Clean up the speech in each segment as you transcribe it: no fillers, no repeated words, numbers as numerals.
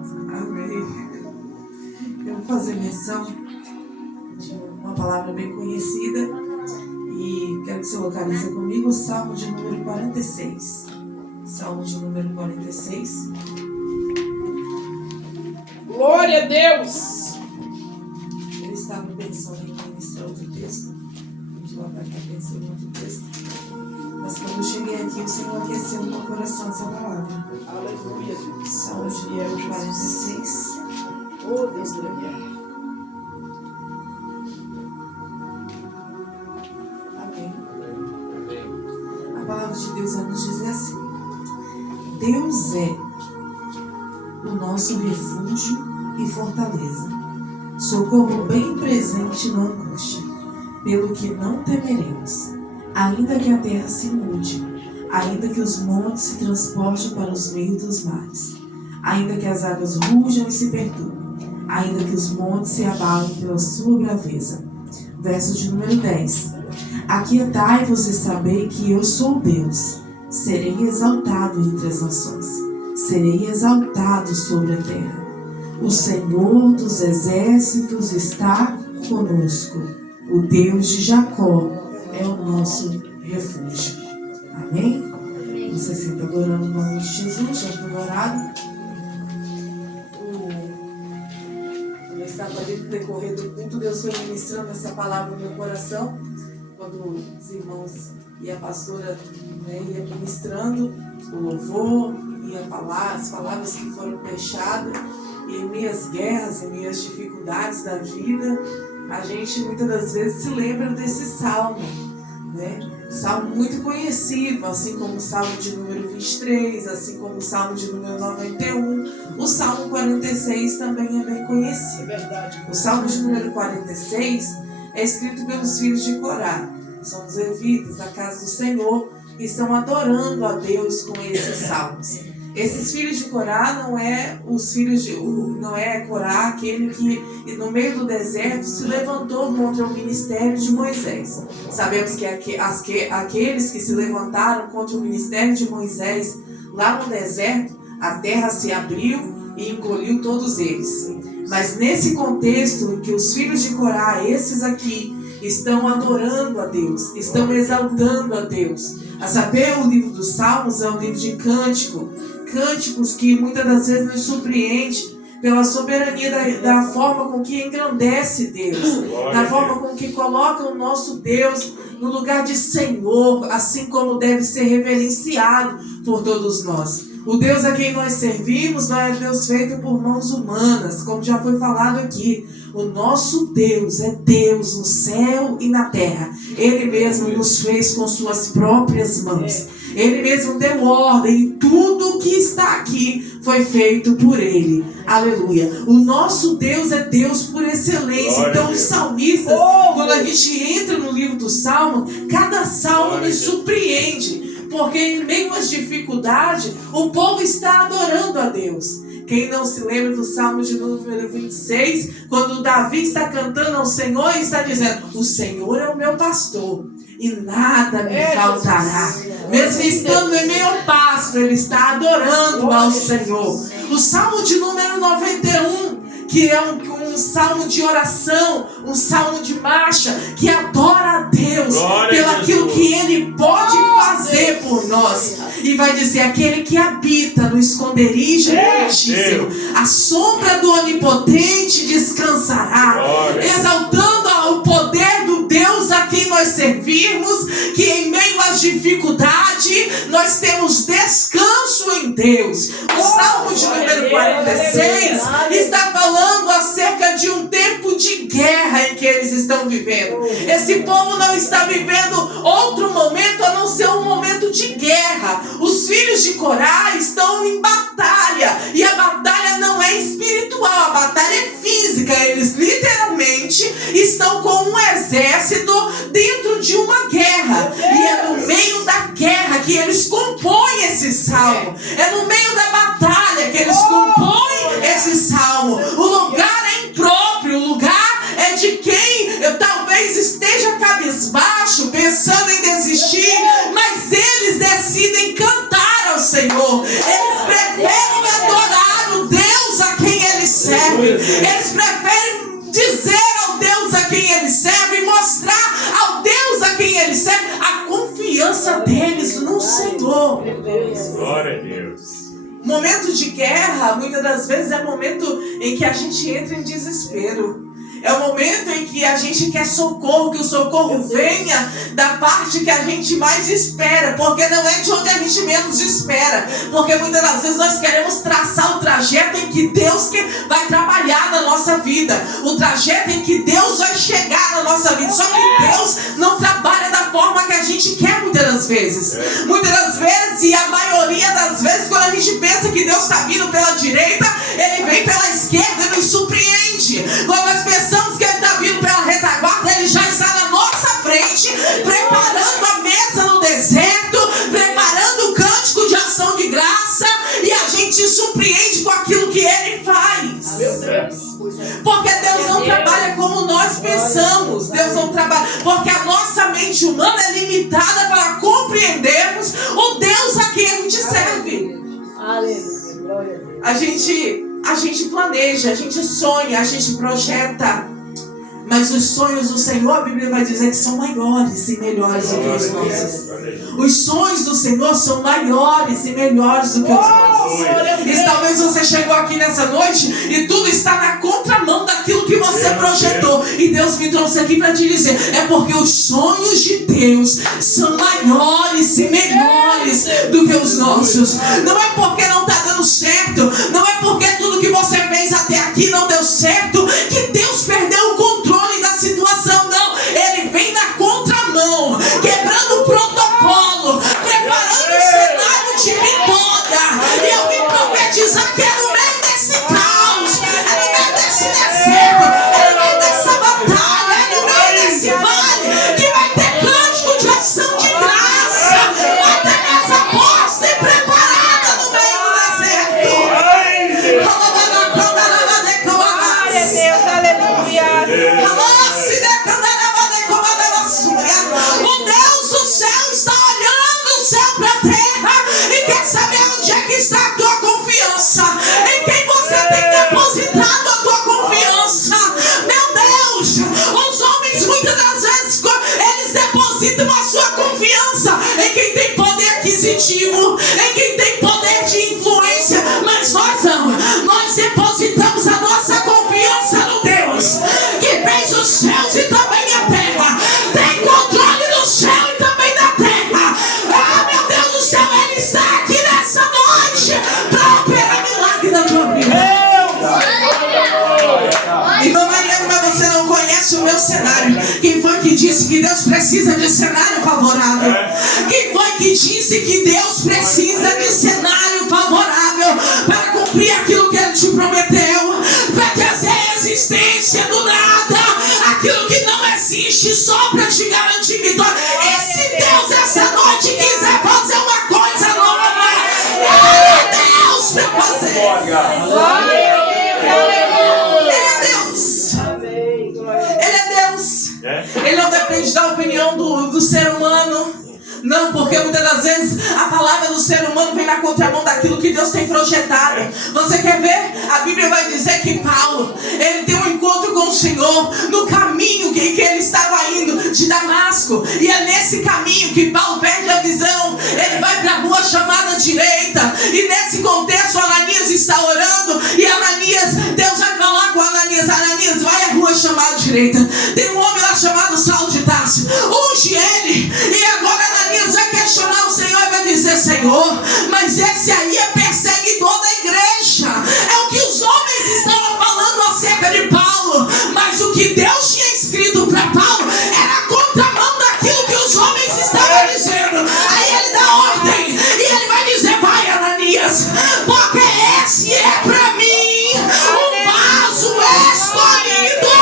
Amém. Eu vou fazer menção de uma palavra bem conhecida e quero que você localize comigo o Salmo de número 46. Salmo de número 46. Glória a Deus! Eu estava pensando em ministrar outro texto. De lá para cá pensei em outro texto. Mas quando eu cheguei aqui, o Senhor aqueceu no meu coração essa palavra. Aleluia, Deus. Salmo de número 46. Oh, Deus, glória. Amém. A palavra de Deus vai nos dizer assim: Deus é o nosso refúgio e fortaleza, socorro bem presente na angústia, pelo que não temeremos, ainda que a terra se mude, ainda que os montes se transportem para os meios dos mares, ainda que as águas rujam e se perturbem, ainda que os montes se abalem pela sua braveza. Verso de número 10. Aquietai-vos e sabei que eu sou Deus. Serei exaltado entre as nações. Serei exaltado sobre a terra. O Senhor dos exércitos está conosco. O Deus de Jacó é o nosso refúgio. Amém? Você senta adorando o nome de Jesus, já foi orado. Eu estava ali no decorrer do culto, Deus foi ministrando essa palavra no meu coração, quando os irmãos e a pastora ia ministrando o louvor e as palavras que foram deixadas. E em minhas guerras, em minhas dificuldades da vida, a gente muitas das vezes se lembra desse salmo, né? Salmo muito conhecido, assim como o salmo de número 23, assim como o salmo de número 91. O salmo 46 também é bem conhecido. É verdade. O salmo de número 46 é escrito pelos filhos de Corá. São os levitas da casa do Senhor que estão adorando a Deus com esses salmos. Esses filhos de Corá não é Corá aquele que no meio do deserto se levantou contra o ministério de Moisés. Sabemos que aqueles que se levantaram contra o ministério de Moisés lá no deserto, a terra se abriu e engoliu todos eles. Mas nesse contexto em que os filhos de Corá, esses aqui, estão adorando a Deus, estão exaltando a Deus. A saber, o livro dos Salmos é um livro de cânticos que muitas das vezes nos surpreende pela soberania da forma com que engrandece Deus, da forma com que coloca o nosso Deus no lugar de Senhor, assim como deve ser reverenciado por todos nós. O Deus a quem nós servimos não é Deus feito por mãos humanas, como já foi falado aqui. O nosso Deus é Deus no céu e na terra. Ele mesmo nos fez com suas próprias mãos. Ele mesmo deu ordem e tudo que está aqui foi feito por Ele. Aleluia. O nosso Deus é Deus por excelência. Então os salmistas, quando a gente entra no livro do Salmo, cada salmo nos surpreende. Porque em meio às dificuldades, o povo está adorando a Deus. Quem não se lembra do Salmo de número 26, quando Davi está cantando ao Senhor e está dizendo: o Senhor é o meu pastor e nada me faltará. Mesmo estando em meio ao pasto, ele está adorando ao Senhor. O Salmo de número 91, que é um salmo de oração, um salmo de marcha, que adora a Deus pelo aquilo que Ele pode fazer por nós. E vai dizer: aquele que habita no esconderijo do Altíssimo, a sombra do Onipotente descansará, exaltando o poder do Deus a quem nós servimos, que em meio às dificuldades nós temos descanso em Deus. O salmo de número 46 está falando acerca de um tempo de guerra em que eles estão vivendo. Esse povo não está vivendo outro momento a não ser um momento de guerra. Os filhos de Corá estão em batalha, e a batalha não é espiritual, a batalha é física. Eles literalmente estão com um exército dentro de uma guerra, e é no meio da guerra que eles compõem esse salmo. É no meio da batalha que eles compõem esse salmo. O lugar é impróprio, o lugar é de quem talvez esteja cabisbaixo, pensando em desistir, mas eles decidem cantar ao Senhor. Eles preferem adorar o Deus a preferem dizer ao Deus a quem eles servem, mostrar ao Deus a quem eles servem a confiança deles no Senhor. Glória a Deus. Momento de guerra, muitas das vezes, é momento em que a gente entra em desespero. É o momento em que a gente quer socorro, que o socorro venha da parte que a gente mais espera, porque não é de onde a gente menos espera. Porque muitas das vezes nós queremos traçar o trajeto em que Deus vai trabalhar na nossa vida, o trajeto em que Deus vai chegar na nossa vida. Só que Deus não trabalha da forma que a gente quer muitas das vezes. Muitas das vezes, e a maioria das vezes, quando a gente pensa que Deus está vindo pela direita, Ele vem pela esquerda e nos surpreende. Quando nós pensamos que Ele está vindo pela retaguarda, Ele já está na nossa frente, preparando a mesa no deserto, preparando o cântico de ação de graça, e a gente se surpreende com aquilo que Ele faz. Porque Deus não trabalha como nós pensamos. Deus não trabalha, porque a nossa mente humana é limitada para compreendermos o Deus a quem a gente serve. A gente planeja, a gente sonha, a gente projeta. Mas os sonhos do Senhor, a Bíblia vai dizer que são maiores e melhores do que os nossos. Os sonhos do Senhor são maiores e melhores do que os nossos. E talvez você chegou aqui nessa noite e tudo está na contramão daquilo que você projetou. E Deus me trouxe aqui para te dizer, é porque os sonhos de Deus são maiores e melhores do que os nossos. Não é porque não está dando certo, não é porque tudo que você fez até aqui não deu certo, que Deus perdeu o controle da situação. Não, Ele vem na contramão, quebrando o protocolo, preparando o cenário de vitória. E eu vim profetizar que é no meio desse caos, é no meio desse deserto, é no meio dessa batalha, é no meio desse vale, que vai ter cântico de ação de graça, vai ter mesa posta e preparada no meio do deserto. Glória a Deus, aleluia. O Deus do céu está olhando o céu para a terra e quer saber onde é que está a tua confiança, em quem você tem depositado a tua confiança. Meu Deus, os homens muitas das vezes eles depositam a sua confiança em quem tem poder aquisitivo, em quem tem poder de influência, mas nós não, nós depositamos a nossa confiança no Deus que fez os céus e também a terra, tem controle do céu e também da terra. Ah, meu Deus do céu, Ele está aqui nessa noite para operar milagre na tua vida. Irmã Mariana, mas você não conhece o meu cenário. Quem foi que disse que Deus precisa de cenário favorável? Quem foi que disse que Deus precisa de cenário favorável para cumprir aquilo que Ele te prometeu, para trazer a existência do nada, aquilo que não existe, só para te garantir vitória? Esse Deus essa noite quiser fazer uma coisa nova, glória a Deus para fazer. Glória a Deus, Ele é Deus. Ele é Deus. Ele não depende da opinião do ser humano. Não, porque muitas das vezes a palavra do ser humano vem na contramão daquilo que Deus tem projetado. Você quer ver? A Bíblia vai dizer que Paulo, ele tem um encontro com o Senhor no caminho que ele estava indo de Damasco. E é nesse caminho que Paulo perde a visão. Ele vai para a rua chamada direita. E nesse contexto Ananias está orando. E Ananias, Deus vai falar com Ananias: Ananias, vai à rua chamada direita. Tem um homem lá chamado Saulo de Tarso. Unge ele. E agora Ananias vai questionar o Senhor e vai dizer: Senhor, mas esse aí é perseguidor da igreja. É o que os homens estavam falando acerca de Paulo. Mas o que Deus tinha escrito para Paulo era a contramão daquilo que os homens estavam dizendo. Aí ele dá ordem e ele vai dizer: vai, Ananias, porque esse é para mim um vaso escolhido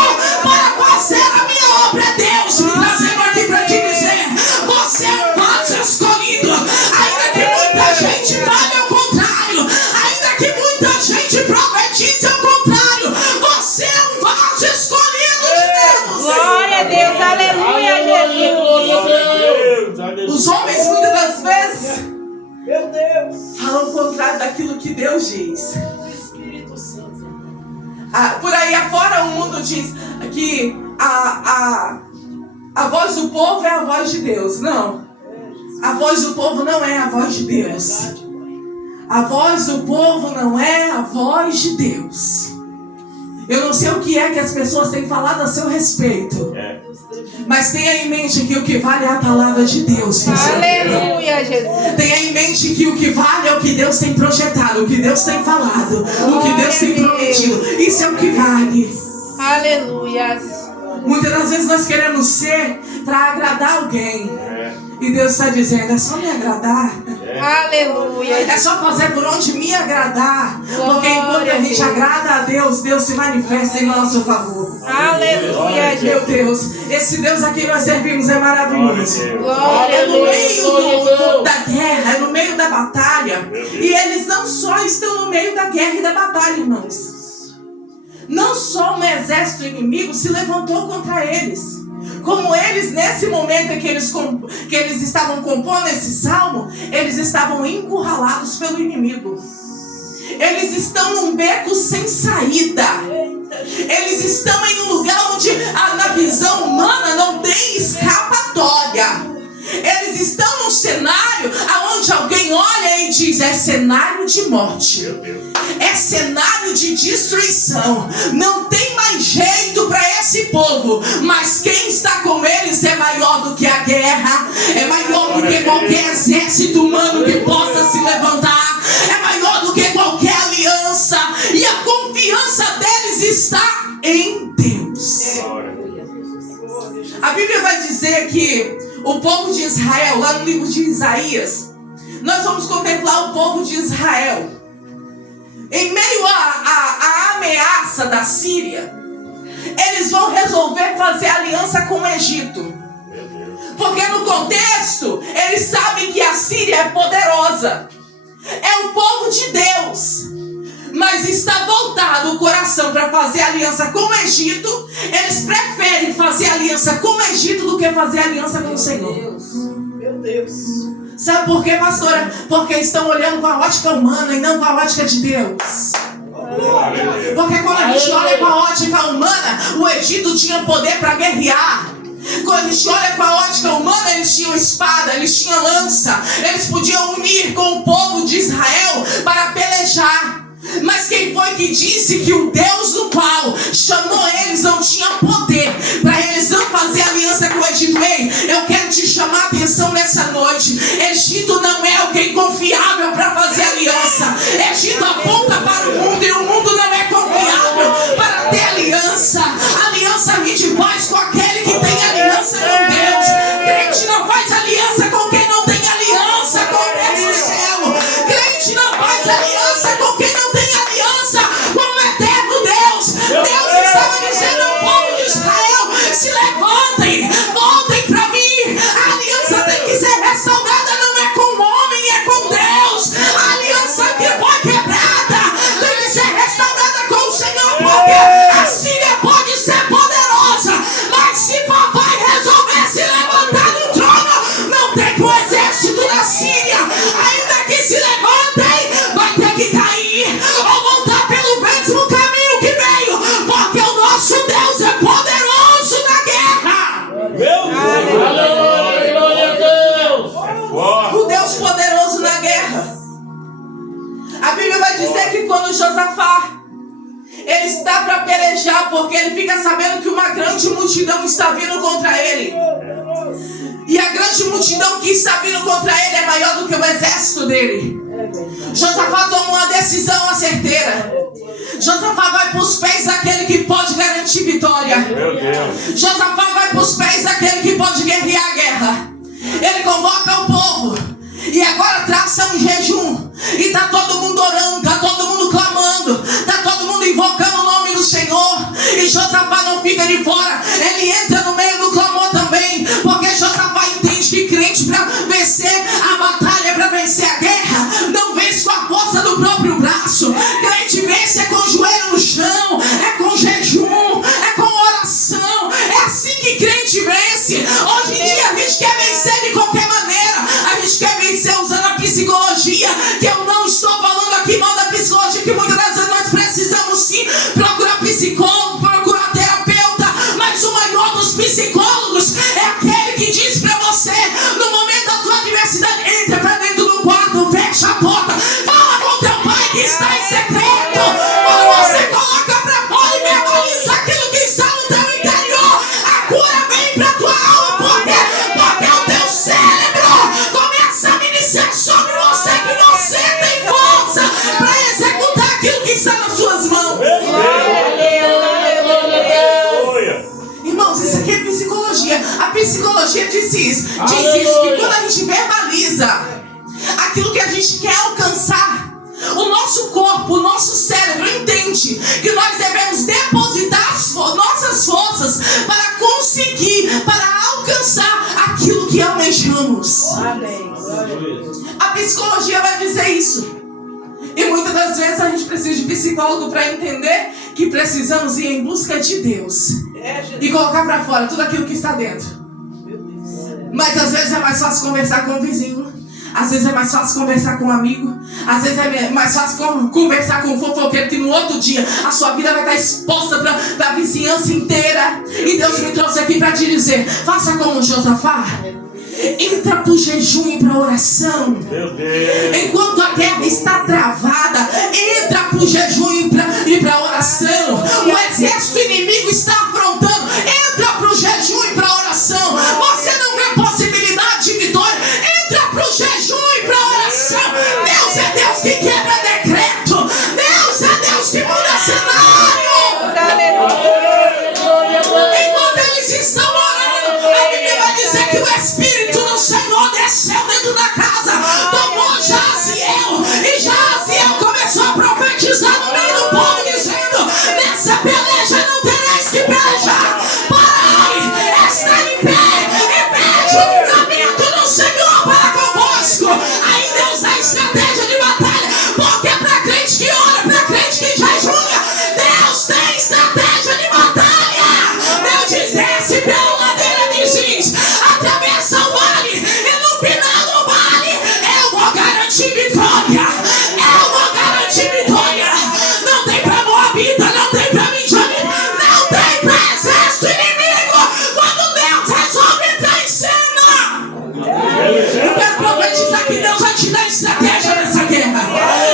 para fazer a minha obra. Deus me trazendo aqui para te dizer: você é um vaso escolhido. Ainda que muita gente fale ao contrário, ainda que muita gente profetize ao contrário, você é um vaso escolhido de Deus. glória a Deus, aleluia, Jesus. Os homens muitas das vezes falam o contrário daquilo que Deus diz. Por aí afora o mundo diz que a voz do povo é a voz de Deus. Não. A voz do povo não é a voz de Deus. A voz do povo não é a voz de Deus. Eu não sei o que é que as pessoas têm falado a seu respeito. Mas tenha em mente que o que vale é a palavra de Deus. Aleluia, Jesus. Tenha em mente que o que vale é o que Deus tem projetado, o que Deus tem falado, o que Deus tem prometido. Isso é o que vale. Aleluia. Muitas das vezes nós queremos ser para agradar alguém. E Deus está dizendo, é só me agradar. Aleluia. É só fazer por onde me agradar. Porque enquanto a gente agrada a Deus, Deus se manifesta em nosso favor. Aleluia, Meu Jesus. Deus, esse Deus a quem nós servimos é maravilhoso. Glória É a no Deus. meio da guerra, é no meio da batalha. E eles não só estão no meio da guerra e da batalha, irmãos. Não só um exército inimigo se levantou contra eles. Como eles, nesse momento em que eles estavam compondo esse salmo, eles estavam encurralados pelo inimigo. Eles estão num beco sem saída. Eles estão em um lugar onde, na visão humana, não tem escapatória. Eles estão num cenário onde alguém olha e diz, é cenário de morte. É cenário de destruição. Não tem mais jeito para esse povo. Mas quem está com eles é maior do que a guerra. É maior do que qualquer exército humano que possa se levantar. É maior do que qualquer aliança. E a confiança deles está em Deus. A Bíblia vai dizer que o povo de Israel, lá no livro de Isaías, nós vamos contemplar o povo de Israel. Em meio à ameaça da Síria, eles vão resolver fazer aliança com o Egito. Porque no contexto, eles sabem que a Síria é poderosa. É o povo de Deus. Mas está voltado o coração para fazer aliança com o Egito. Eles preferem fazer aliança com o Egito do que fazer aliança com o Senhor. Meu Deus. Sabe por quê, pastora? Porque estão olhando com a ótica humana e não com a ótica de Deus. Porque quando a gente olha com a ótica humana, o Egito tinha poder para guerrear. Quando a gente olha com a ótica humana, eles tinham espada, eles tinham lança. Eles podiam unir com o povo de Israel para pelejar. Mas quem foi que disse que o Deus do qual chamou eles não tinha poder para eles não fazer aliança com o Egito? Ei, eu quero te chamar a atenção nessa noite. Egito não é alguém confiável para fazer aliança. Egito aponta para o mundo e o mundo não é confiável para ter aliança. Aliança de paz com aquele que tem aliança com Deus. Crente não faz aliança com quem não tem aliança com o Deus do céu. Crente não faz aliança com quem não tem aliança com o eterno Deus. Deus estava dizendo ao povo de Israel, se levantem, voltem para mim. A aliança tem que ser restaurada, não é com o homem, é com Deus. A aliança que foi quebrada tem que ser restaurada com o Senhor, porque a Síria pode ser poderosa, mas se papai resolver se levantar no trono, não tem que o exército da Síria, ainda que se levantem, vai ter que cair ou voltar pelo mesmo caminho que veio, porque o nosso Deus é poderoso na guerra. Glória a Deus. É forte. O Deus poderoso na guerra. A Bíblia vai dizer que quando Josafá ele está para pelejar, porque ele fica sabendo que uma grande multidão está vindo contra ele. E a grande multidão que está vindo contra ele é maior do que o exército dele. Josafá toma uma decisão certeira. Josafá vai para os pés daquele que pode garantir vitória. Meu Deus. Josafá vai para os pés daquele que pode guerrear a guerra. Ele convoca o povo. E agora traça um jejum. E está todo mundo orando, está todo mundo clamando, está todo mundo invocando o nome do Senhor. E Josafá não fica de fora. Ele entra no meio do clamor também. Porque Josafá entende que crente para vencer a batalha, para vencer a guerra, não vence com a força do próprio braço. Crente vence é com o joelho no chão, é com jejum, é com oração. É assim que crente vence. Hoje em dia a gente quer vencer de qualquer maneira. A gente quer vencer usando a psicologia, que eu não estou falando aqui mal da psicologia, que muitas das vezes nós suas mãos. Glória a Deus. Aleluia. Aleluia. Irmãos, isso aqui é psicologia. A psicologia diz isso. Diz isso, que quando a gente verbaliza aquilo que a gente quer alcançar, o nosso corpo, o nosso cérebro entende que nós devemos depositar nossas forças para conseguir, para alcançar aquilo que almejamos. Amém. A psicologia vai dizer isso. E muitas das vezes a gente precisa de psicólogo para entender que precisamos ir em busca de Deus e colocar para fora tudo aquilo que está dentro. Mas às vezes é mais fácil conversar com o vizinho, às vezes é mais fácil conversar com um amigo, às vezes é mais fácil conversar com um fofoqueiro, que no outro dia a sua vida vai estar exposta para a vizinhança inteira. E Deus me trouxe aqui para te dizer: faça como Josafá. Entra para o jejum e para a oração. Meu Deus. Enquanto a guerra está travada, entra para o jejum e para a oração. O exército inimigo está afrontando. Entra para o jejum e para a oração. Você não vê possibilidade de vitória. Entra para o jejum e para a oração. Deus é Deus que quebra decreto. Deus é Deus que muda cenário. Aleluia. Enquanto eles estão orando, a Bíblia vai dizer que o Espírito do Senhor desceu dentro da casa, tomou Jaziel, e Jaziel começou a profetizar no meio do povo, dizendo: nessa peleja não tereis que pelejar, parai, está em pé, e pede o livramento do Senhor para convosco. Aí Deus dá estratégia de batalha, porque para crente que ora, para crente que jejua, Deus tem estratégia de batalha. Deus diz: desce pela ladeira de Ziz, atravessa o vale, e no final do vale eu vou garantir vitória. Eu vou garantir vitória. Não tem pra Moabita, não tem pra Midianita, não tem pra exército inimigo. Quando Deus resolve entrar em cena, eu quero profetizar que Deus vai te dar estratégia nessa guerra.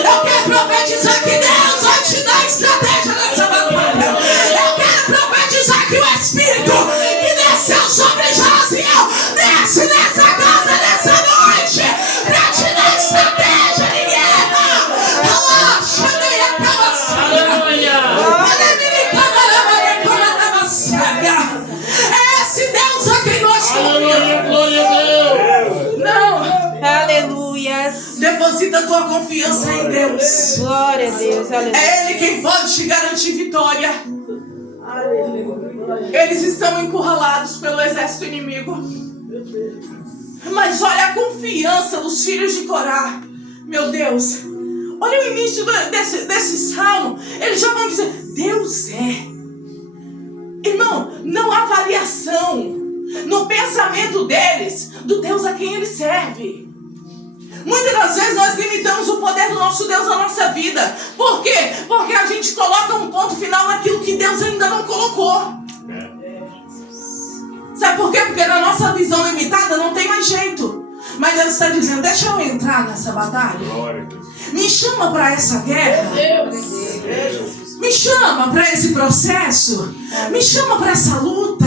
Eu quero profetizar que Deus vai te dar estratégia nessa batalha. Eu quero profetizar que o Espírito que desceu sobre Jaziel desce nessa casa nessa noite pra te dar estratégia de guerra. É esse Deus a quem nós confiamos. Glória a Deus. Não, Aleluia. deposita a tua confiança em Deus. Glória a Deus. Aleluia. É Ele quem pode te garantir vitória. Eles estão encurralados pelo exército inimigo. Mas olha a confiança dos filhos de Corá. Meu Deus. Olha o início desse salmo. Eles já vão dizer: Deus é. Irmão, não há variação no pensamento deles do Deus a quem eles servem. Muitas das vezes nós limitamos o poder do nosso Deus na nossa vida. Por quê? Porque a gente coloca um ponto final naquilo que Deus ainda não colocou. Sabe por quê? Porque na nossa visão limitada não tem mais jeito. Mas Deus está dizendo: deixa eu entrar nessa batalha. Glória a Deus. Me chama para essa guerra. Me chama para esse processo. Me chama para essa luta.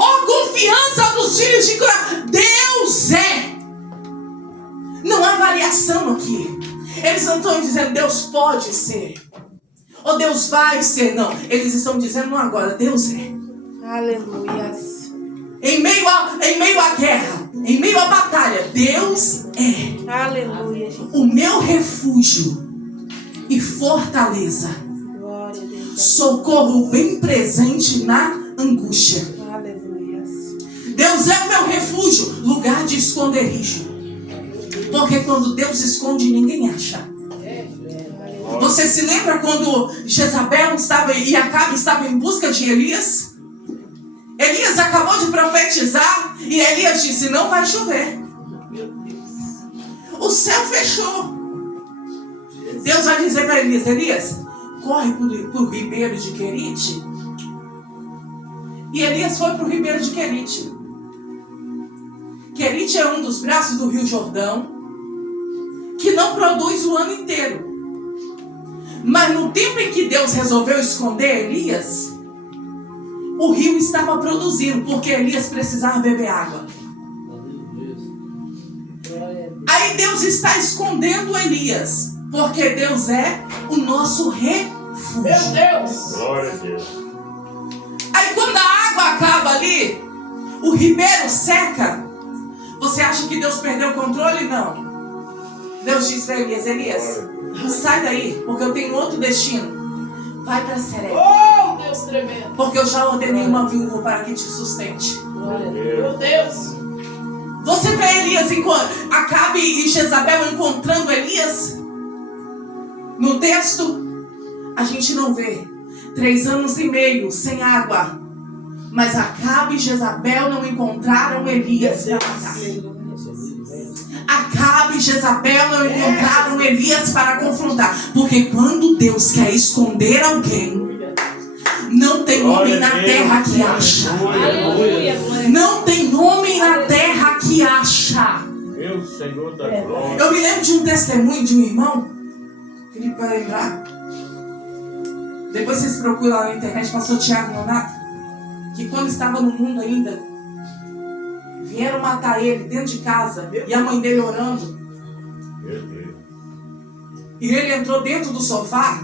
Ó, confiança dos filhos de Corá. Deus é. Não há variação aqui. Eles não estão dizendo Deus pode ser, ou Deus vai ser. Não, eles estão dizendo agora: Deus é. Aleluia. Em meio à guerra, em meio à batalha, Deus é Aleluia, Jesus. o meu refúgio e fortaleza, Glória a Deus. socorro bem presente na angústia. Aleluia. Deus é o meu refúgio, lugar de esconderijo. Porque quando Deus esconde, ninguém acha. Você se lembra quando Jezabel e Acabe estavam em busca de Elias? Elias acabou de profetizar e Elias disse: não vai chover. O céu fechou. Deus vai dizer para Elias: Elias, corre para o ribeiro de Querite. E Elias foi para o ribeiro de Querite. Querite é um dos braços do Rio Jordão que não produz o ano inteiro. Mas no tempo em que Deus resolveu esconder Elias, o rio estava produzindo, porque Elias precisava beber água. Aí Deus está escondendo Elias. Porque Deus é o nosso refúgio. Meu Deus. Glória a Deus. Aí quando a água acaba ali, o ribeiro seca, você acha que Deus perdeu o controle? Não. Deus disse para Elias: Elias, sai daí, porque eu tenho outro destino. Vai para Seré, Oh, Deus tremendo. porque eu já ordenei uma viúva para que te sustente. Meu Deus. Você vê Elias, Acabe e Jezabel encontrando Elias? No texto, a gente não vê. 3 anos e meio sem água. Mas Acabe e Jezabel não encontraram Elias para matar. Acabe e Jezabel não encontraram Elias para confrontar. Porque quando Deus quer esconder alguém, não tem homem na terra que acha. Aleluia. Não tem homem na terra que acha. Meu Senhor da glória. Eu me lembro de um testemunho de um irmão, Felipe vai lembrar. Depois vocês procuram lá na internet, pastor Tiago Nonato, que quando estava no mundo ainda, vieram matar ele dentro de casa, e a mãe dele orando. Meu Deus. E ele entrou dentro do sofá,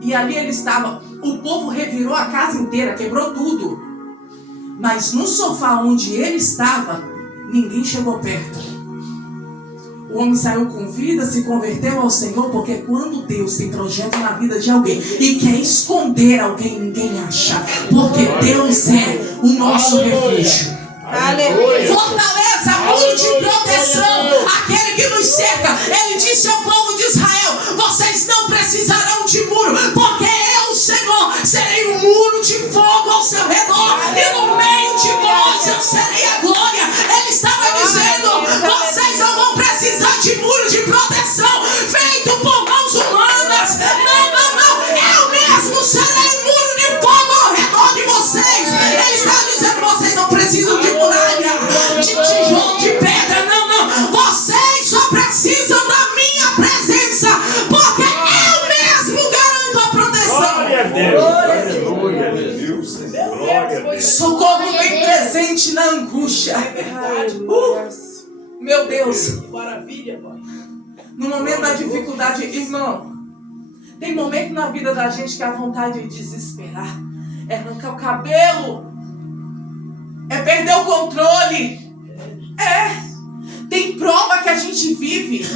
e ali ele estava. O povo revirou a casa inteira, quebrou tudo. Mas no sofá onde ele estava, ninguém chegou perto. O homem saiu com vida, se converteu ao Senhor, porque quando Deus tem projeto na vida de alguém e quer esconder alguém, ninguém acha. Porque Deus é o nosso refúgio. Aleluia. Fortaleza, muro de proteção, aquele que nos cerca. Ele disse ao povo de Israel: vocês não precisarão de muro, porque eu, Senhor, serei um muro de fogo ao seu redor, e no meio de vós eu serei a glória. Ele estava dizendo: vocês não vão precisar de muro de proteção feito por mãos humanas. Não, não, não. Eu mesmo serei um muro de fogo ao redor de vocês. Ele está dizendo: vocês não precisam de muralha, de tijolo, de pedra. Não, não. Vocês só precisam da minha presença, porque eu mesmo garanto a proteção. Glória a Deus. Aleluia. Deus. Glória a Deus. Socorro bem presente na angústia. Meu Deus. Que maravilha, Pai. No momento da dificuldade, irmão, tem momento na vida da gente que a vontade de desesperar é arrancar o cabelo, é perder o controle. Tem prova que a gente vive,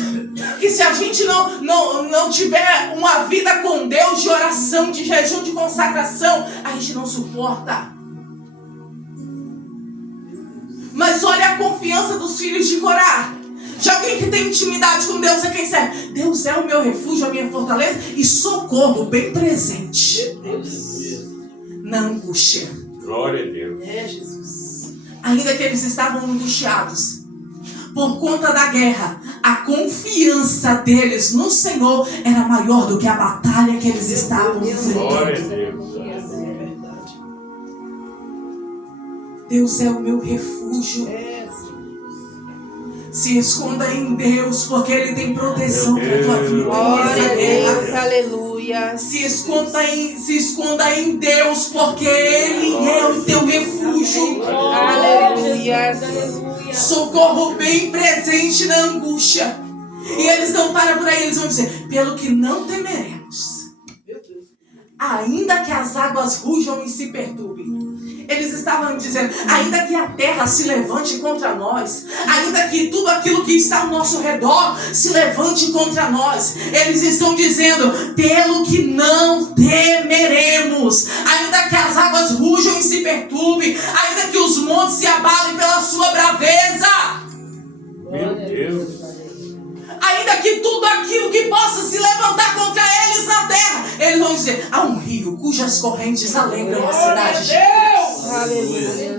que se a gente não tiver uma vida com Deus, de oração, de jejum, de consagração, a gente não suporta. Mas olha a confiança dos filhos de Corá. De alguém que tem intimidade com Deus, é quem serve. Deus é o meu refúgio, a minha fortaleza e socorro bem presente na angústia. Glória a Deus. É, Jesus. Ainda que eles estavam angustiados por conta da guerra, a confiança deles no Senhor era maior do que a batalha que eles estavam Glória a enfrentando. Deus. É verdade. Deus é o meu refúgio. É, Senhor. Se esconda em Deus, porque Ele tem proteção para a tua vida. Glória a Deus. Deus. Aleluia. Se esconda em Deus, porque Ele é o teu refúgio. Aleluia. Socorro bem presente na angústia. E eles não param por aí, eles vão dizer: pelo que não temeremos, Meu Deus. ainda que as águas rujam e se perturbem. Eles estavam dizendo: ainda que a terra se levante contra nós, ainda que tudo aquilo que está ao nosso redor se levante contra nós, eles estão dizendo: pelo que não temeremos, ainda que as águas rujam e se perturbem, ainda que os montes se abalem pela sua braveza, Meu Deus. ainda que tudo aquilo que possa se levantar contra eles na terra, eles vão dizer: há um rio cujas correntes alegram a Glória a cidade. Deus. Aleluia.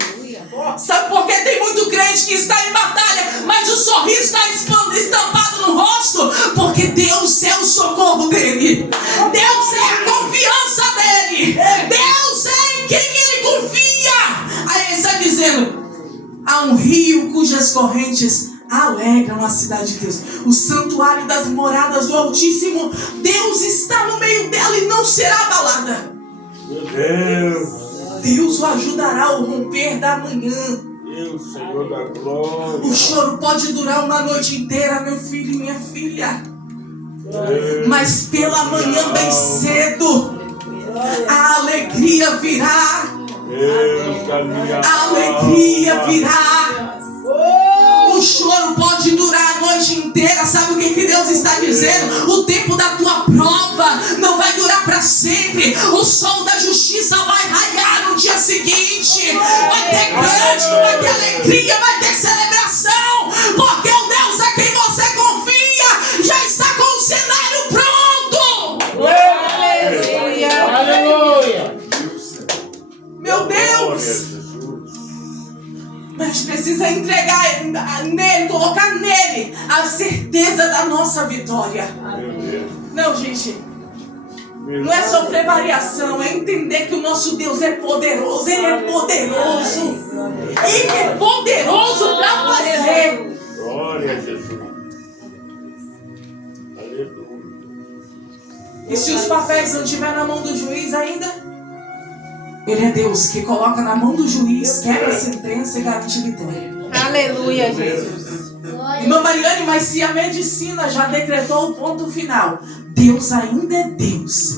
Sabe por que tem muito crente que está em batalha, mas o sorriso está estampado no rosto? Porque Deus é o socorro dele. Deus é a confiança dele. Deus é em quem ele confia. Aí ele está dizendo: há um rio cujas correntes alegram a cidade de Deus, o santuário das moradas do Altíssimo. Deus está no meio dela e não será abalada. Meu Deus. Deus o ajudará ao romper da manhã. Deus, Senhor da glória. O choro pode durar uma noite inteira, meu filho e minha filha. Mas pela manhã bem cedo, a alegria virá. A alegria virá. O choro pode durar a noite inteira. Sabe o que Deus está dizendo? O tempo da tua prova não vai durar para sempre. O sol da justiça vai raiar no dia seguinte. Vai ter cântico, vai ter alegria, vai ter celebração. Porque o Deus a quem você confia já está com o cenário pronto. Aleluia. Aleluia. Meu Deus. Mas a gente precisa entregar nele, colocar nele a certeza da nossa vitória. Não, gente. Não é sofrer variação, é entender que o nosso Deus é poderoso. Ele é poderoso. Ele é poderoso para fazer. Glória a Jesus. Aleluia. E se os papéis não estiverem na mão do juiz ainda? Ele é Deus que coloca na mão do juiz, quebra a sentença e garante vitória. Aleluia, Jesus. Irmã Mariane, mas se a medicina já decretou o ponto final, Deus ainda é Deus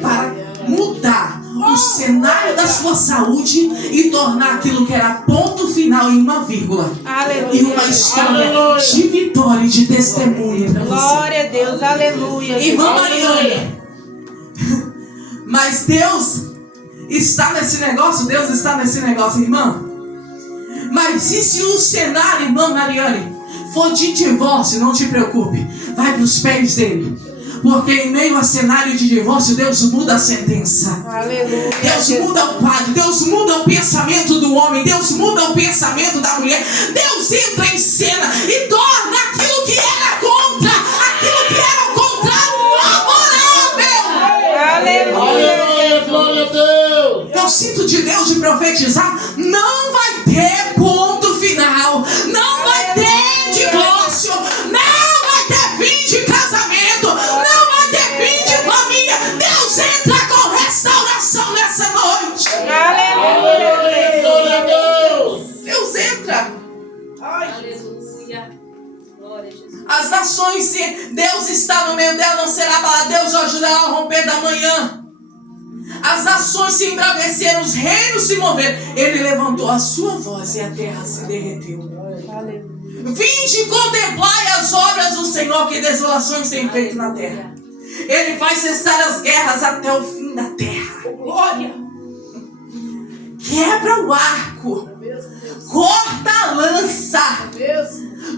para mudar o cenário da sua saúde e tornar aquilo que era ponto final em uma vírgula. Aleluia. E uma história de vitória e de testemunho para você. Glória a Deus. Aleluia. Irmã Mariane, mas Deus está nesse negócio, Deus está nesse negócio, irmã. Mas e se o cenário, irmã Mariane, for de divórcio, não te preocupe, vai para os pés dele. Porque em meio a cenário de divórcio, Deus muda a sentença. Aleluia. Deus muda o padre, Deus muda o pensamento do homem, Deus muda o pensamento da mulher. Deus entra em cena e torna aquilo que era contra, aquilo que era o contrário, favorável. Aleluia. Glória a Deus. Eu sinto de Deus de profetizar, não vai ter ponto final, não vai ter divórcio, não vai ter fim de casamento, não vai ter fim de família. Deus entra com restauração nessa noite. Aleluia. Glória a Deus. Deus entra. Aleluia. Glória a Jesus. As nações, se Deus está no meio dela, não será abalada. Deus o ajudará ao romper da manhã. As nações se embraveceram, os reinos se moveram. Ele levantou a sua voz e a terra se derreteu. Vinde contemplai as obras do Senhor, que desolações tem feito na terra. Ele faz cessar as guerras até o fim da terra. Glória! Quebra o arco, corta a lança.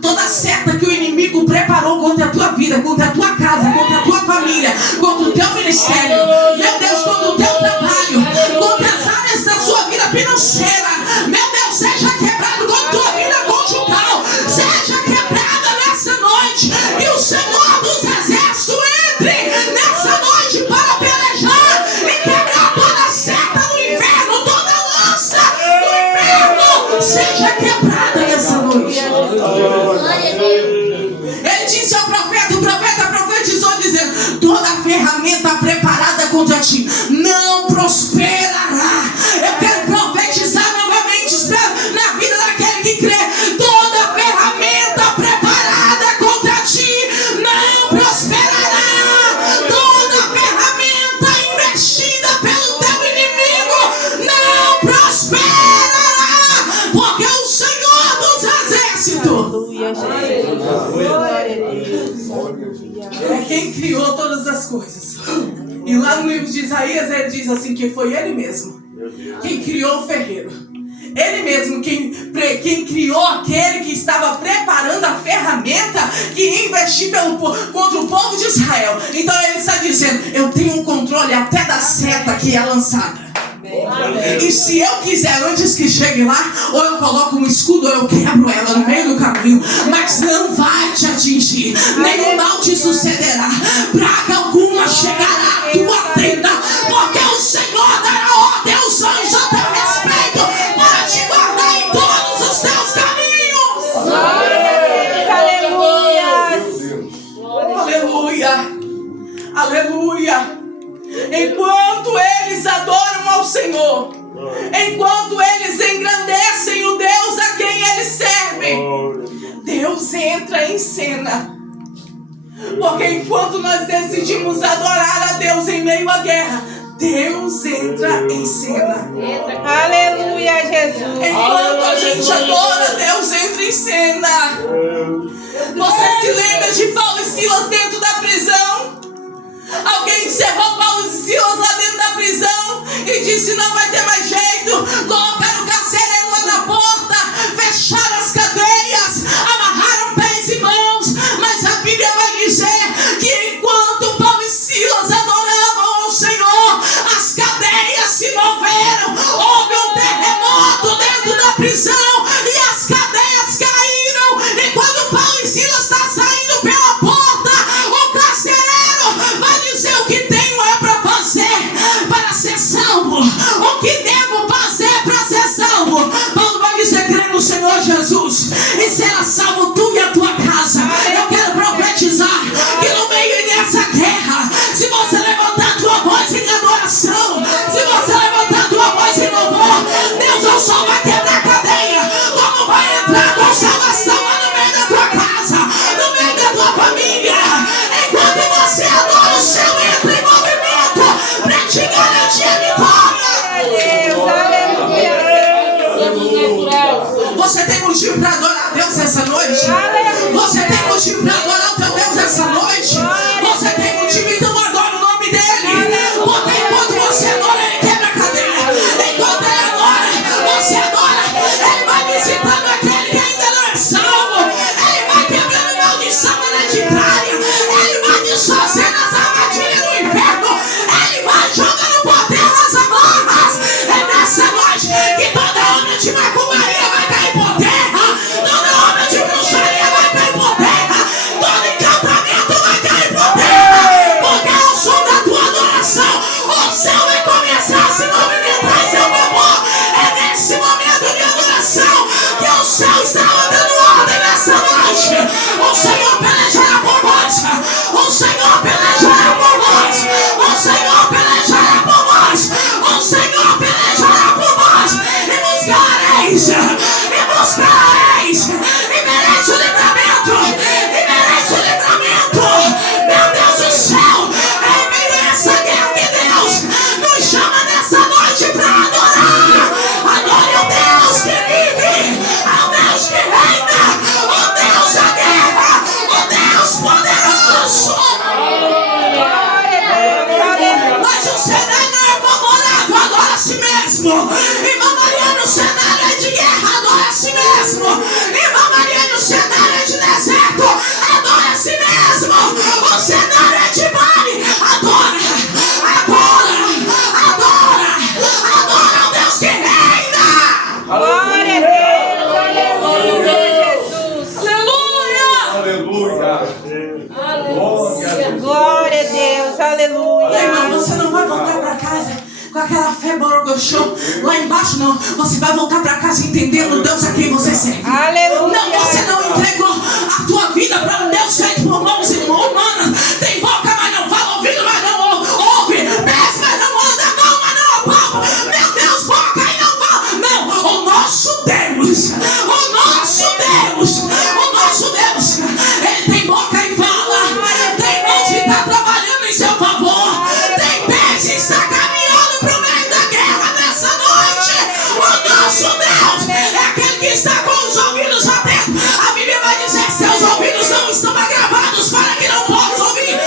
Toda seta que o inimigo preparou contra a tua vida, contra a tua casa, contra a tua família, contra o teu ministério, meu Deus, contra o teu trabalho, contra as áreas da sua vida financeira, meu Deus, seja quebrado contra a tua vida conjugal, seja quebrada nessa noite, e o Senhor dos Exércitos entre nessa noite para pelejar e quebrar toda seta do inferno, toda lança do inferno, seja quebrada nessa noite. Ele disse ao profeta, o profeta profetizou dizendo: toda ferramenta preparada contra ti não prosperará. Eu quero profetizar novamente na vida daquele que crê. Toda ferramenta preparada contra ti não prosperará. Toda ferramenta investida pelo teu inimigo não prosperará. Porque o Senhor dos Exércitos Aleluia, Jesus. Glória a Deus. é quem criou todas as coisas. E lá no livro de Isaías ele diz assim que foi ele mesmo quem criou o ferreiro. Ele mesmo quem criou aquele que estava preparando a ferramenta que ia investir contra o povo de Israel. Então ele está dizendo: eu tenho um controle até da seta que é lançada. E se eu quiser, antes que chegue lá, ou eu coloco um escudo, ou eu quebro ela no meio do caminho, mas não vai te atingir, nenhum mal te sucederá, praga alguma chegará à tua tenda, porque o Senhor dará ordem aos anjos a teu respeito para te guardar em todos os teus caminhos. Aleluia. Aleluia. Enquanto eles adoram ao Senhor, enquanto eles engrandecem o Deus a quem eles servem, Deus entra em cena. Porque enquanto nós decidimos adorar a Deus em meio à guerra, Deus entra em cena. Aleluia, Jesus. Enquanto a gente adora, Deus entra em cena. Você se lembra de Paulo e Silas dentro da prisão? Alguém encerrou Paulo e Silas lá dentro da prisão e disse: não vai ter mais jeito. Colocaram o carcereiro lá na porta, fecharam as cadeias, amarraram pés e mãos. Mas a Bíblia vai dizer que enquanto Paulo e Silas adoravam ao Senhor, as cadeias se moveram. Houve um terremoto dentro da prisão e as cadeias caíram. E quando Paulo e Silas estão saindo pela porta, o carcereiro vai dizer: o que tenho é para fazer para ser salvo. O que devo fazer para ser salvo? Paulo vai dizer: crê no Senhor Jesus e será salvo tu e a tua casa. Eu quero profetizar que no meio dessa guerra, se você levantar a tua voz em adoração, se você levantar a tua voz em louvor, Deus não só vai quebrar a cadeia, como vai entrar com salvação lá no meio da tua casa, no meio da tua família. Enquanto você adora, o céu entra em movimento para te garantir a vitória. Você tem motivo para adorar a Deus essa noite? Você tem motivo para adorar o teu Deus essa noite? Você tem motivo, então adora o nome dele. Porque enquanto você adora, ele quebra a cadeia. Enquanto ele adora, você adora, ele vai visitando aquele que ainda não é salvo. Ele vai quebrando maldição hereditária. Ele vai desfazendo as armadilhas do inferno. Ele vai jogando por terra as amarras. É nessa noite que toda onda de macumbaria vai cair por terra. Toda onda de bruxaria vai cair por terra. Todo encantamento vai cair por terra. Porque ao som da tua adoração, o céu vai começar a se movimentar em seu favor. É nesse momento de adoração que o céu está dando ordem nessa noite. O Senhor pelejará por nós. O Senhor pelejará por nós. O Senhor pelejará por nós. O Senhor pelejará por nós. E buscareis. E buscareis. E merece o livramento. E merece o livramento. Meu Deus do céu. É em meio a essa guerra que Deus nos chama nessa noite para adorar. Adore o Deus que vive. Ao Deus que reina. O Deus da guerra. O Deus poderoso. Mas o cenário não é favorável, adora a si mesmo. Irmã Mariana, o cenário é de guerra, adora a si mesmo. Irmã Mariana, o cenário é de deserto, adora a si mesmo. O cenário é de vale, adora, adora, adora, adora o Deus que reina. Glória a Deus. Aleluia, Jesus. Aleluia. Aleluia. Glória a Deus. Aleluia. Irmão, você não vai voltar para casa com aquela fé borogochô lá embaixo, não. Você vai voltar para casa entendendo o Deus a quem você serve. Aleluia. Não, você não entregou a tua vida para um Deus feito por mãos humanas. Tem boca, mas não fala, ouvido, mas não ouve, pés, mas não anda, mão, mas não apalpa. Meu Deus, boca e não fala. Não, o nosso Deus, o nosso Deus, o nosso Deus, ele tem boca e fala, tem mãos que está trabalhando em seu favor, tem pés que está caminhando para o meio da guerra nessa noite. O nosso Deus é aquele que está com os ouvidos abertos. A Bíblia vai dizer que seus ouvidos não estão agravados para que não possam ouvir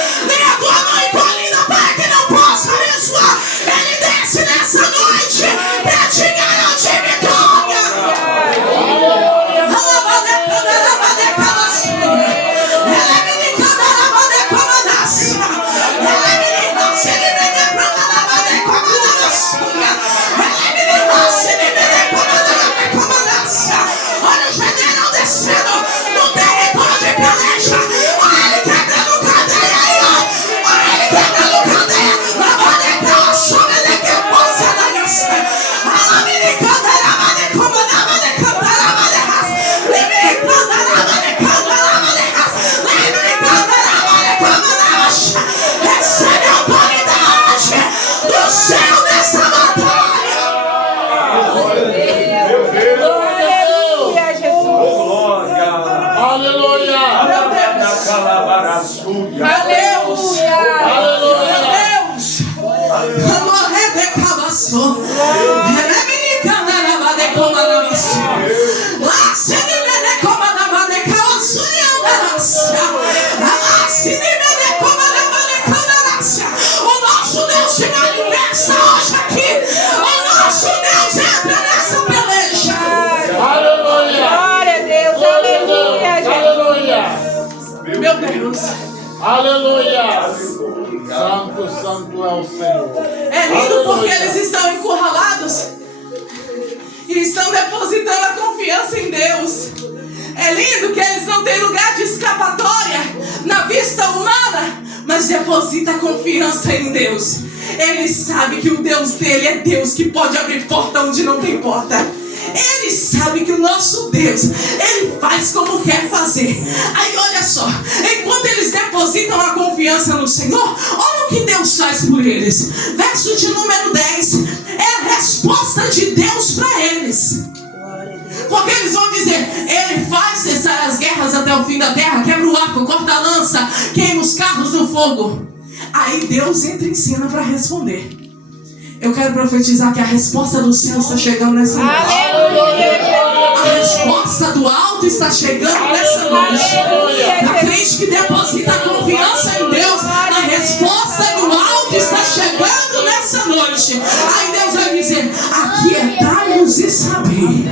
Senhor. O nosso Deus se manifesta hoje aqui. O nosso Deus entra nessa peleja. Aleluia. Glória a Deus, aleluia, Jesus. Meu Deus. Aleluia. Santo, santo é o Senhor. É lindo porque eles estão encurralados e estão depositando a confiança em Deus. É lindo que eles não têm lugar de escapatória na vista humana, mas deposita a confiança em Deus. Ele sabe que o Deus dele é Deus que pode abrir porta onde não tem porta. Ele sabe que o nosso Deus, Ele faz como quer fazer. Aí olha só, enquanto eles depositam a confiança no Senhor, olha o que Deus faz por eles. Verso de número 10 é a resposta de Deus para eles. Porque eles vão dizer: Ele faz cessar as guerras até o fim da terra, quebra o arco, corta a lança, queima os carros no fogo. Aí Deus entra em cena para responder. Eu quero profetizar que a resposta do céu está chegando nessa noite. A resposta do alto está chegando nessa noite. A crente que deposita a confiança em Deus, a resposta do alto está chegando nessa noite. Aí Deus vai dizer: aquietai-vos e sabei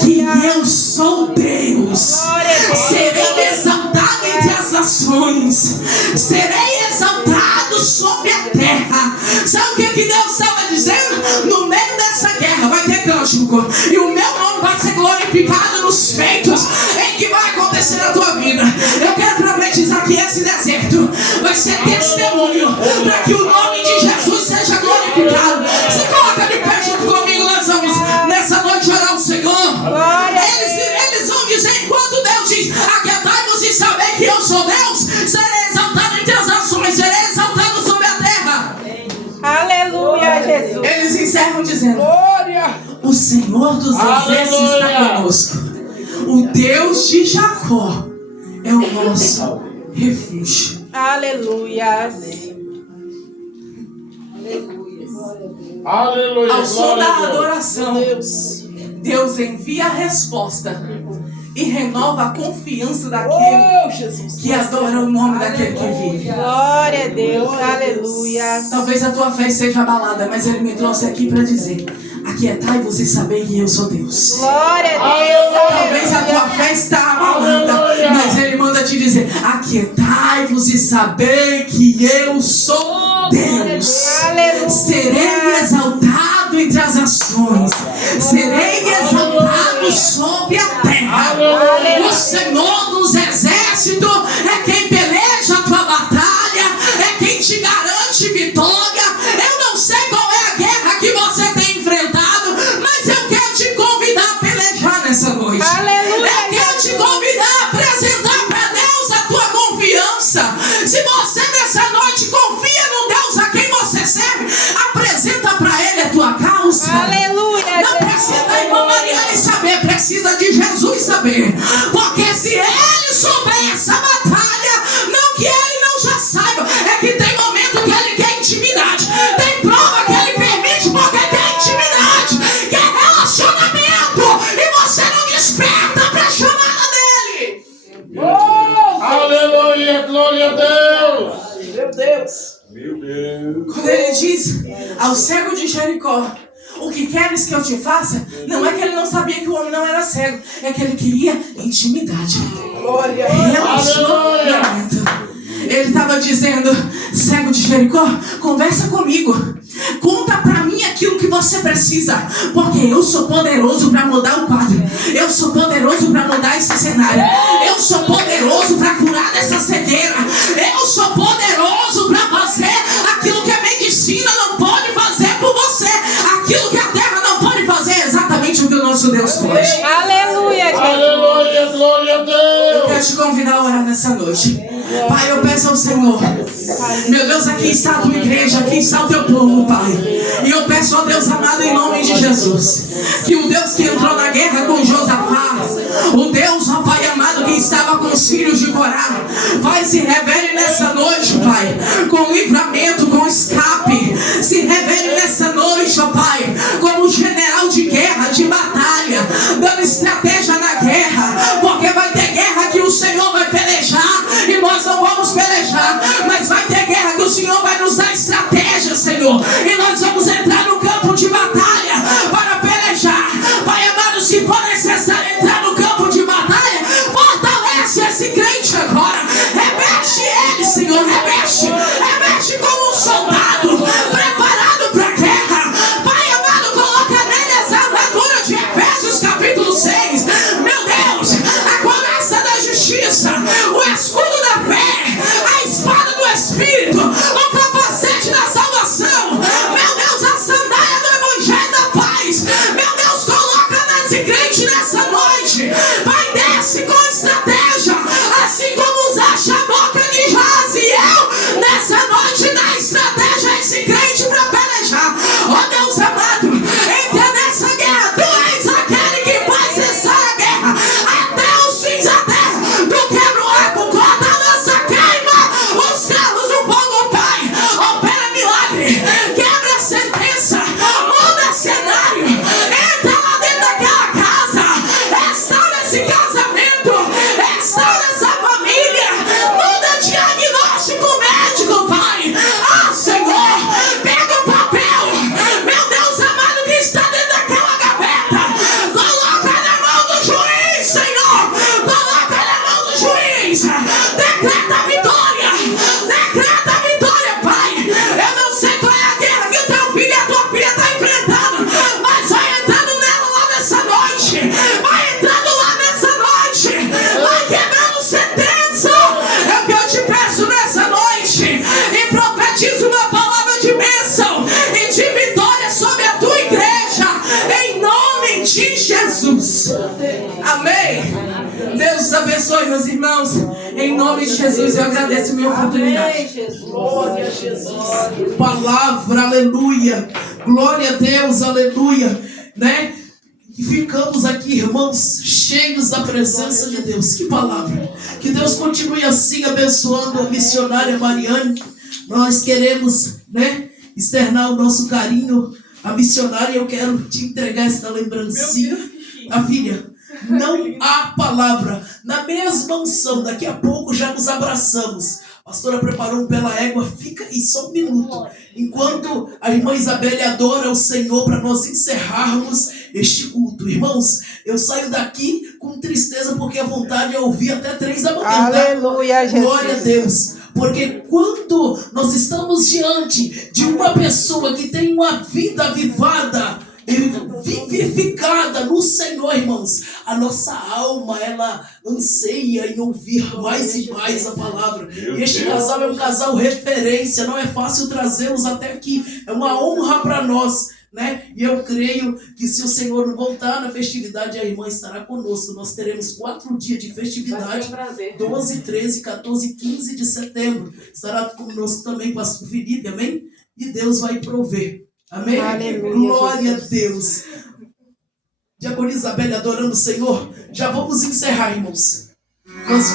que eu sou Deus. Serei exaltado entre as nações, serei exaltado sobre a terra. Sabe o que Deus estava dizendo? No meio dessa guerra vai ter cântico, e o meu nome vai ser glorificado nos feitos em que vai acontecer na tua vida. Eu quero profetizar que esse deserto vai ser testemunho para que o nome de Jesus seja glorificado. Se coloca de pé junto comigo, nós vamos nessa noite orar ao Senhor. Eles vão dizer, enquanto Deus diz: aquietai-vos e saber que eu sou Deus, serei exaltado entre as nações, serei exaltado sobre a terra. Aleluia, Jesus. Eles encerram dizendo: Glória. o Senhor dos exércitos está conosco. O Deus de Jacó é o nosso refúgio. Aleluia. Aleluia. Ao som da Glória a Deus. adoração, Deus. Deus envia a resposta e renova a confiança daquele Oh, Jesus. que adora o nome daquele que vive. Glória a Deus, aleluia. Talvez a tua fé seja abalada, mas Ele me trouxe aqui para dizer: aquietai-vos e sabei que eu sou Deus. Glória a Deus, Talvez a tua fé está abalada, mas Ele manda te dizer: aquietai-vos e sabei que eu sou Deus. aleluia. Serei exaltado entre as nações, serei exaltado sobre a terra. O Senhor dos exércitos é quem peleja a tua batalha, é quem te garante vitória. Eu não sei qual é a guerra que você tem enfrentado, mas eu quero te convidar a pelejar nessa noite. Aleluia. Eu quero te convidar a apresentar para Deus a tua confiança. Se você nessa noite confia no Deus a quem você serve, apresenta para Ele a tua causa. Aleluia. Não precisa da irmã Mariane saber, precisa de Jesus saber. Porque se Ele souber essa batalha, não que Ele não já saiba, é que tem momento que Ele quer intimidade, tem prova que Ele permite porque quer intimidade, quer relacionamento, e você não desperta para a chamada dEle. Aleluia. Glória a Deus. Meu Deus. Meu Deus. Quando Ele diz ao cego de Jericó: o que queres que eu te faça? Não é que ele não sabia que o homem não era cego, é que ele queria intimidade, Glória. relacionamento. Ele estava dizendo: cego de Jericó, conversa comigo, conta pra mim aquilo que você precisa, porque eu sou poderoso para mudar o quadro, eu sou poderoso para mudar esse cenário, eu sou poderoso para curar dessa cegueira, eu sou poderoso para fazer aquilo que a medicina não pode fazer por você, aquilo que a terra não pode fazer, é exatamente o que o nosso Deus pode. Aleluia, Jesus. Aleluia. Glória a Eu Deus. quero te convidar a orar nessa noite. Pai, eu peço ao Senhor, meu Deus, aqui está a tua igreja, aqui está o teu povo, Pai. E eu peço, ó Deus amado, em nome de Jesus, que o Deus que entrou na guerra com Josafá, o Deus, ó Pai amado, que estava com os filhos de Corá, Pai, se revele nessa noite, Pai, com livramento, com escape. Se revele nessa noite, ó soldado preparado para a guerra. Pai amado, coloca nele essa armadura de Efésios capítulo 6. Meu Deus, a couraça da justiça, o escudo da fé, a espada do Espírito, o capacete da salvação. Meu Deus, a sandália do evangelho da paz. Meu Deus, coloca nesse crente nessa noite. Pai, desce com estratégia, assim como usaste a boca de Jaziel. Nessa noite dá estratégia a esse crente para pelejar. Ó Deus amado, entra nessa guerra. Tu és aquele que faz cessar a guerra até os fins da terra. Tu quebra o arco, corta a lança, queima os carros do fogo, Pai. Opera milagre, quebra a sentença, muda cenário. Entra lá dentro daquela casa, restaura esse casamento, restaura essa família, muda diagnóstico médico, Pai. Ah, Senhor, pega o papel, meu Deus amado, que está dentro daquela gaveta, coloca na mão do juiz, Senhor, coloca na mão do juiz, decreta a vitória, Pai. Eu não sei qual é a guerra que o teu filho e a tua filha estão enfrentando, mas vai entrando nela lá nessa noite, vai entrando lá nessa noite, vai quebrando sentença. É o que eu te peço nessa noite, e profetizo uma palavra de bênção e de vitória sobre a tua igreja, em nome de Jesus. Amém. Deus abençoe, meus irmãos. Em nome de Jesus, eu agradeço a minha oportunidade. Amém, Jesus. Glória a Jesus. Palavra, aleluia. Glória a Deus, aleluia. Né? E ficamos aqui, irmãos, cheios da presença de Deus. Que palavra. Que Deus continue assim abençoando a missionária Mariane. Nós queremos, né, externar o nosso carinho à missionária. Eu quero te entregar esta lembrancinha. A filha, não há palavra. Na mesma unção, daqui a pouco já nos abraçamos. A pastora preparou um pela égua. Fica aí só um minuto, enquanto a irmã Isabelle adora o Senhor, para nós encerrarmos este culto. Irmãos, eu saio daqui com tristeza, porque a vontade é ouvir até 3 da manhã. Aleluia, Jesus. Glória a Deus. Porque quando nós estamos diante de uma pessoa que tem uma vida avivada, vivificada no Senhor, irmãos, a nossa alma, ela anseia em ouvir mais e mais a palavra. E este casal é um casal referência. Não é fácil trazê-los até aqui. É uma honra para nós, né? E eu creio que se o Senhor não voltar na festividade, a irmã estará conosco. Nós teremos 4 dias de festividade, 12, 13, 14 e 15 de setembro. Estará conosco também o pastor Felipe, amém? E Deus vai prover. Amém? Aleluia, Glória Jesus. a Deus. Diaconisa Isabelle adorando o Senhor. Já vamos encerrar, irmãos. Nós vamos